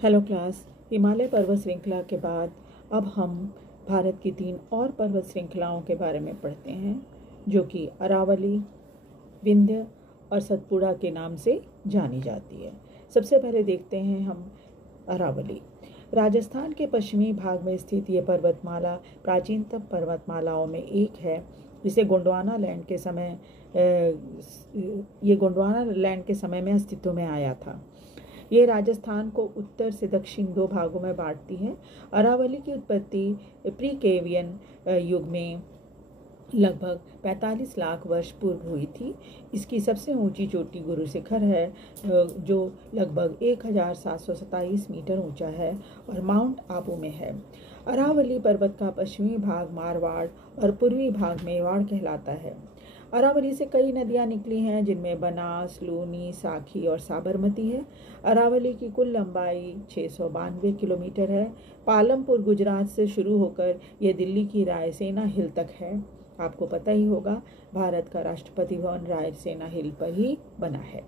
Hello class. Himalaya पर्वत श्रृंखला के बाद अब हम भारत की 3 और पर्वत श्रृंखलाओं के बारे में पढ़ते हैं, जो कि अरावली, विंध्य और सतपुड़ा के नाम से जानी जाती है। सबसे पहले देखते हैं हम अरावली। राजस्थान के पश्चिमी भाग में स्थित ये पर्वतमाला प्राचीनतम पर्वतमालाओं में एक है, जिसे गोंडवाना लैंड के समय में अस्तित्व में आया था। ये राजस्थान को उत्तर से दक्षिण 2 भागों में बांटती है। अरावली की उत्पत्ति प्रीकेवियन युग में लगभग 45 लाख वर्ष पूर्व हुई थी। इसकी सबसे ऊंची चोटी गुरु शिखर है, जो लगभग 1727 मीटर ऊंचा है और माउंट आबू में है। अरावली पर्वत का पश्चिमी भाग मारवाड़ और पूर्वी भाग मेवाड़ कहलाता है। अरावली से कई नदियां निकली हैं, जिनमें बनास, लूनी, साखी और साबरमती है। अरावली की कुल लंबाई 692 किलोमीटर है। पालमपुर गुजरात से शुरू होकर यह दिल्ली की रायसेना हिल तक है। आपको पता ही होगा, भारत का राष्ट्रपति भवन रायसेना हिल पर ही बना है।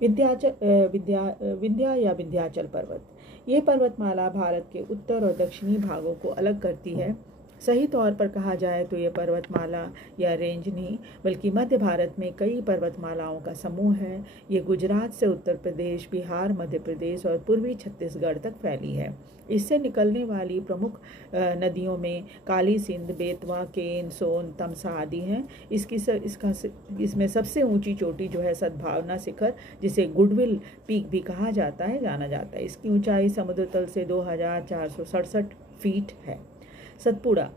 विंध्या या विंध्याचल पर्वत, ये पर्वतमाला भारत के उत्तर और दक्षिणी भागों को अलग करती है। सही तौर पर कहा जाए तो ये पर्वतमाला या रेंज नहीं, बल्कि मध्य भारत में कई पर्वतमालाओं का समूह है। ये गुजरात से उत्तर प्रदेश, बिहार, मध्य प्रदेश और पूर्वी छत्तीसगढ़ तक फैली है। इससे निकलने वाली प्रमुख नदियों में काली सिंध, बेतवा, केन, सोन, तमसा आदि हैं। इसमें सबसे ऊंची चोटी जो है सद्भावना शिखर, जिसे गुडविल पीक भी कहा जाता है, जाना जाता है। इसकी ऊंचाई समुद्र तल से 2467 फीट है। सतपुड़ा,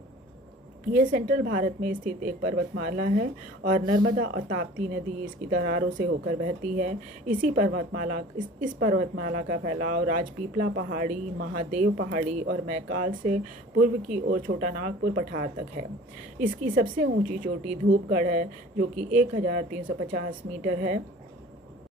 ये सेंट्रल भारत में स्थित एक पर्वतमाला है और नर्मदा और ताप्ती नदी इसकी दरारों से होकर बहती है। इस पर्वतमाला का फैलाव राजपीपला पहाड़ी, महादेव पहाड़ी और मैकाल से पूर्व की ओर छोटा नागपुर पठार तक है। इसकी सबसे ऊंची चोटी धूपगढ़ है, जो कि 1350 मीटर है